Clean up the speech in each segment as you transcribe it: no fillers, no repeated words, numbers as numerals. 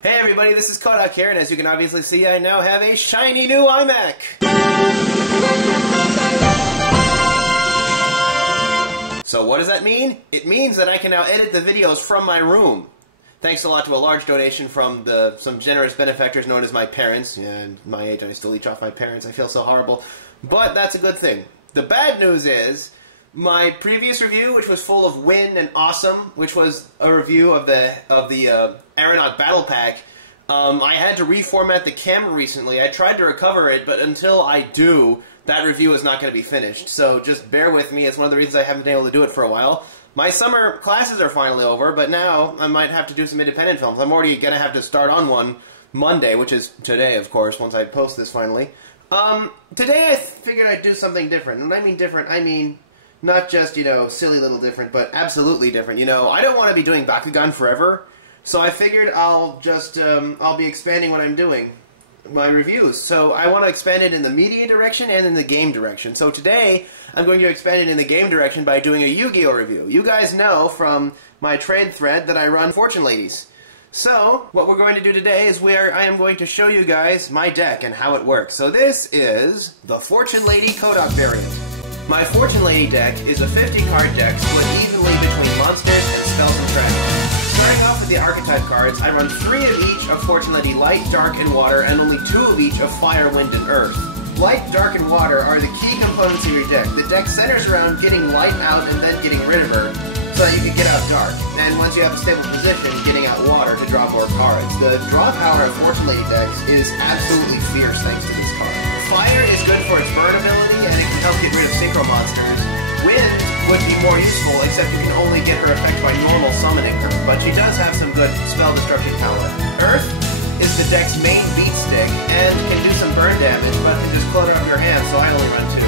Hey everybody, this is Kohdok here, and as you can obviously see, I now have a shiny new iMac! So what does that mean? It means that I can now edit the videos from my room. Thanks a lot to a large donation from some generous benefactors known as my parents. Yeah, at my age I still leech off my parents, I feel so horrible. But that's a good thing. The bad news is, my previous review, which was full of win and awesome, which was a review of the Aeronaut Battle Pack, I had to reformat the camera recently. I tried to recover it, but until I do, that review is not going to be finished. So just bear with me. It's one of the reasons I haven't been able to do it for a while. My summer classes are finally over, but now I might have to do some independent films. I'm already going to have to start on one Monday, which is today, of course, once I post this finally. Today I figured I'd do something different. And when I mean different, I mean not just, you know, silly little different, but absolutely different. You know, I don't want to be doing Bakugan forever, so I figured I'll just, I'll be expanding what I'm doing, my reviews. So I want to expand it in the media direction and in the game direction. So today, I'm going to expand it in the game direction by doing a Yu-Gi-Oh! Review. You guys know from my trade thread that I run Fortune Ladies. So, what we're going to do today is I am going to show you guys my deck and how it works. So this is the Fortune Lady Kohdok variant. My Fortune Lady deck is a 50-card deck split evenly between monsters and spells and traps. Starting off with the archetype cards, I run 3 of each of Fortune Lady Light, Dark, and Water, and only 2 of each of Fire, Wind, and Earth. Light, Dark, and Water are the key components of your deck. The deck centers around getting Light out and then getting rid of her, so that you can get out Dark. And once you have a stable position, getting out Water to draw more cards. The draw power of Fortune Lady decks is absolutely fierce thanks to this card. Fire is good for its burn ability, and it can help get rid of synchro monsters. Wind would be more useful, except you can only get her effect by normal summoning her, but she does have some good spell destruction power. Earth is the deck's main beat stick, and can do some burn damage, but can just clutter up your hand, so I only run 2.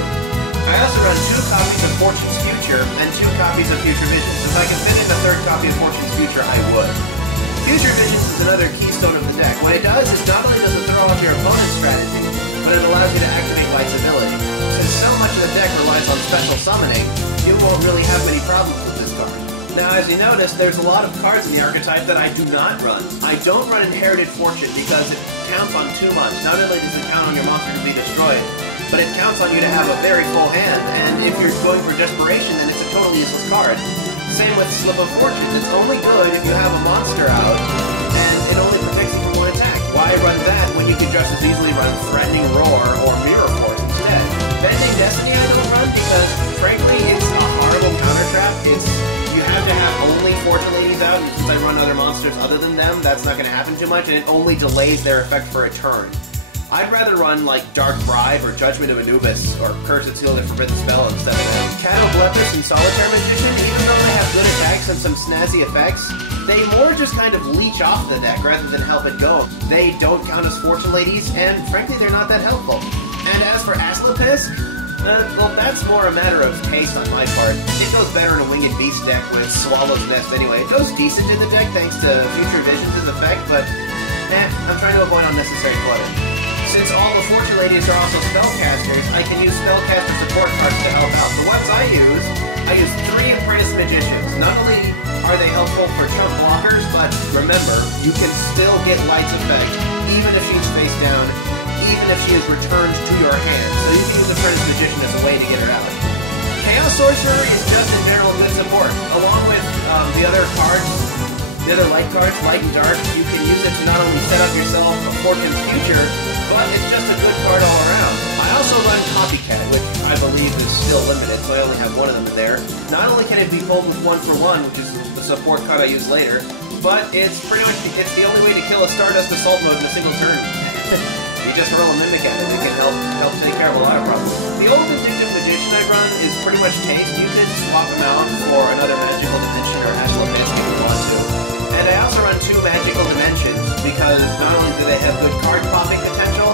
I also run 2 copies of Fortune's Future, and 2 copies of Future Visions. If I can fit in a 3rd copy of Fortune's Future, I would. Future Visions is another keystone of the deck. What it does is not only does it throw off your opponent's strategy, but it allows you to activate Light's ability. Since so much of the deck relies on special summoning, you won't really have many problems with this card. Now, as you notice, there's a lot of cards in the archetype that I do not run. I don't run Inherited Fortune because it counts on too much. Not only does it count on your monster to be destroyed, but it counts on you to have a very full hand, and if you're going for Desperation, then it's a totally useless card. Same with Slip of Fortune. It's only good if you have a monster out, and it only protects you from 1 attack. Why run that when you could just as easily run Threatening Roar or Mirror Force instead? Bending Destiny I don't run because, frankly, it's a horrible counter trap. You have to have only Fortune Ladies out, and since I run other monsters other than them, that's not going to happen too much, and it only delays their effect for a turn. I'd rather run, like, Dark Bribe or Judgment of Anubis or Curse Its Healed and Forbidden Spell instead of them. Catoblepis and Solitaire Magician, even though they have good attacks and some snazzy effects, they more just kind of leech off the deck rather than help it go. They don't count as Fortune Ladies, and frankly, they're not that helpful. And as for Asclepisk, well, that's more a matter of taste on my part. It goes better in a Winged Beast deck with Swallow's Nest anyway. It goes decent in the deck thanks to Future Visions' effect, but I'm trying to avoid unnecessary clutter. Since all the Fortune Ladies are also spellcasters, I can use spellcaster support cards to help out. The ones I use 3 Apprentice Magicians. Not only are they helpful for chump blockers, but remember, you can still get Light's effect, even if she's face down, even if she is returned to your hand. So you can use Apprentice Magician as a way to get her out. Chaos Sorcerer is just in general good support. Along with the other cards, the other Light cards, Light and Dark, you can use it to not only set up yourself a Fortune's Future, but it's just a good card all around. I also run Copycat, which I believe is still limited, so I only have 1 of them there. Not only can it be pulled with 1-for-1, which is the support card I use later, but it's pretty much the only way to kill a Stardust Assault mode in a single turn. You just roll a Mimic at it, it can help take care of a lot of problems. The old Vindictive Magician I run is pretty much taste. You can swap them out for another Magical Dimension or Asclepisk if you want to. And I also run 2 Magical Dimensions, because not only do they have good card popping potential,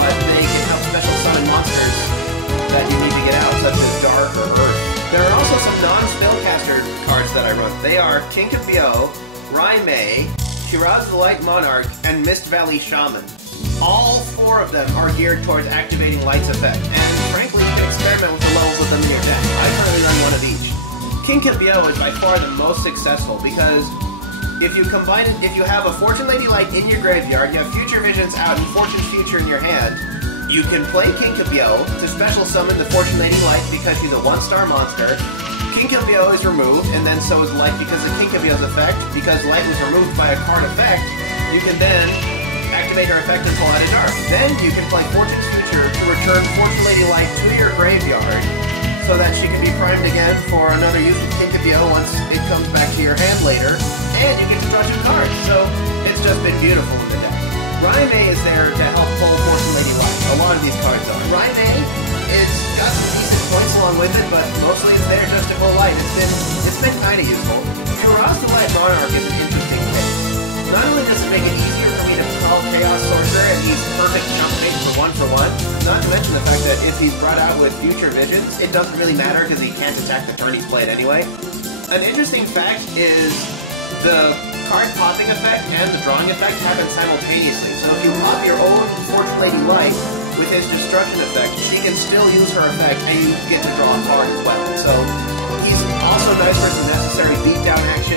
but they can help special summon monsters that you need to get out, such as Dark or Earth. There are also some non-spellcaster cards that I run. They are Kinkabyo, Raimei, Kiraz the Light Monarch, and Mist Valley Shaman. All 4 of them are geared towards activating Light's effect, and frankly, you can experiment with the levels of them in your deck. I currently run 1 of each. Kinkabyo is by far the most successful because if you combine it, if you have a Fortune Lady Light in your graveyard, you have Future Visions out and Fortune's Future in your hand, you can play Kinkabyo to special summon the Fortune Lady Light because she's a 1-star monster. Kinkabyo is removed, and then so is Light because of Kinkabyo's effect. Because Light was removed by a card effect, you can then activate her effect and pull out a Dark. Then you can play Fortune's Future to return Fortune Lady Light to your graveyard so that she can be primed again for another use of Kinkabyo once it comes back to your hand later. And you get to draw 2 cards, so it's just been beautiful in the deck. Raimei is there to help pull Fortune Lady Light. A lot of these cards are. Raimei, it's got some decent points along with it, but mostly it's there just to pull Light. It's been kind of useful. Kuros the Light Monarch is an interesting pick. Not only does it make it easier for me to call Chaos Sorcerer, and he's perfect jump mate for 1/1, not to mention the fact that if he's brought out with Future Visions, it doesn't really matter because he can't attack the turn he's played anyway. An interesting fact is the card popping effect and the drawing effect happen simultaneously. So if you pop your own Fortune Lady Light with his destruction effect, she can still use her effect and you get to draw a card as well. So he's also nice for some necessary beatdown action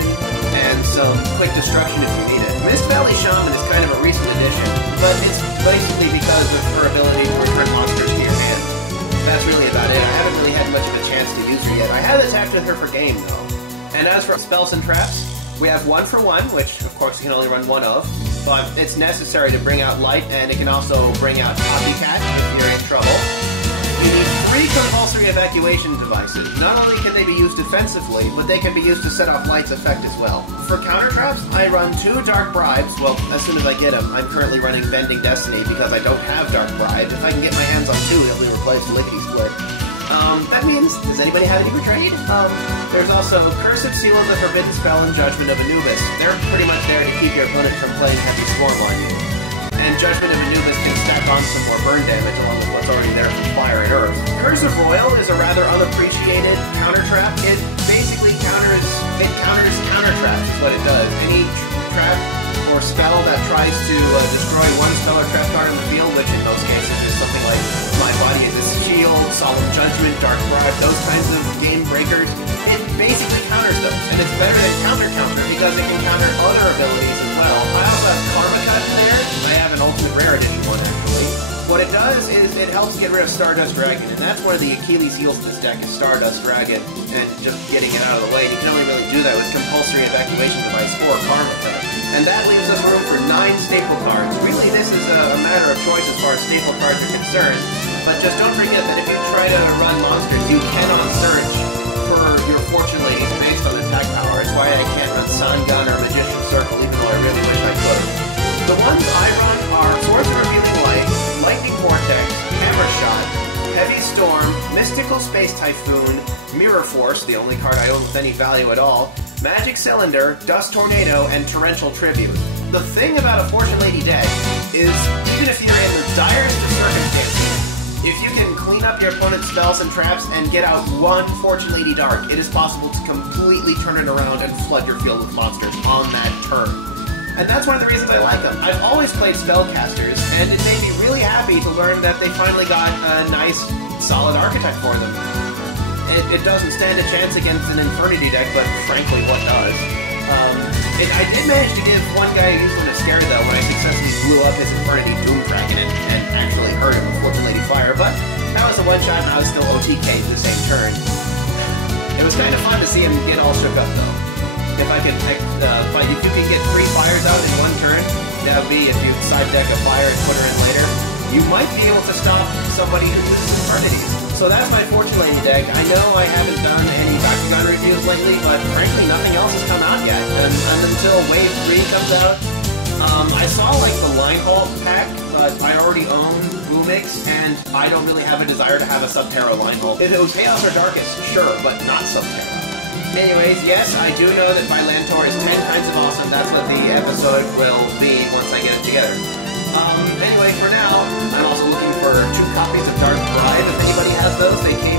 and some quick destruction if you need it. Mist Valley Shaman is kind of a recent addition, but it's basically because of her ability to return monsters to your hand. That's really about it. I haven't really had much of a chance to use her yet. I have attacked with her for game though. And as for spells and traps, we have 1/1, which of course you can only run 1 of, but it's necessary to bring out Light, and it can also bring out Copycat if you're in trouble. You need 3 compulsory evacuation devices. Not only can they be used defensively, but they can be used to set off Light's effect as well. For counter traps, I run 2 Dark Bribes. Well, as soon as I get them. I'm currently running Bending Destiny because I don't have Dark Bribes. If I can get my hands on 2, it'll be replaced with Lickety Split. That means, does anybody have any for trade? There's also Cursive Seal of the Forbidden Spell and Judgment of Anubis. They're pretty much there to keep your opponent from playing heavy Storm on you. And Judgment of Anubis can stack on some more burn damage along with what's already there from Fire and Earth. Curse of Royal is a rather unappreciated counter trap. It basically counters counter traps is what it does. Any trap or spell that tries to destroy 1 spell or trap card in the field, which in most cases is something like My Body is a Shield, Solemn Judgment, Dark Bribe, those kinds of game breakers, it basically counters those. And it's better than counter because it can counter other abilities as well. I also have Karma Cut there. I have an Ultimate Rare Edition one actually. What it does is it helps get rid of Stardust Dragon, and that's one of the Achilles heels of this deck is Stardust Dragon, and just getting it out of the way. And you can only really do that with Compulsory Evacuation Device or Karma Cut. And that leaves us room for 9 staple cards. Really, this is a matter of choice as far as staple cards are concerned. But just don't forget that if you try to run monsters, you cannot search for your Fortune Ladies based on attack power. It's why I can't run Sun Gun or Magician Circle, even though I really wish I could. The ones I run are Swords of Revealing Light, Lightning Vortex, Hammer Shot, Heavy Storm, Mystical Space Typhoon, Mirror Force, the only card I own with any value at all, Magic Cylinder, Dust Tornado, and Torrential Tribute. The thing about a Fortune Lady deck is, even if you're in the direst of circumstances, if you can clean up your opponent's spells and traps and get out 1 Fortune Lady Dark, it is possible to completely turn it around and flood your field with monsters on that turn. And that's one of the reasons I like them. I've always played spellcasters, and it made me really happy to learn that they finally got a nice, solid archetype for them. It doesn't stand a chance against an Infernity deck, but frankly, what does? I did manage to give one guy who used one a scare, though, when I successfully blew up his Infernity Doom Dragon and actually hurt him with Fortune Lady Fire, but that was a one-shot and I was still OTK'd the same turn. It was kind of fun to see him get all shook up, though. If you can get 3 fires out in 1 turn, that would be if you side deck a fire and put her in later, you might be able to stop somebody who uses Infernities. So that's my Fortune Lady deck. I know I haven't done any Bakugan reviews lately, but frankly nothing else has come out yet. And until Wave 3 comes out, I saw like the Line Halt pack, but I already own Boomix, and I don't really have a desire to have a Subterra Line Halt. If it was Chaos or Darkest, sure, but not Subterra. Anyways, yes, I do know that Vylantor is 10 kinds of awesome. That's what the episode will be once I get it together. Anyway, for now, I'm also looking for 2 copies of Dark Bride. If anybody has those, they can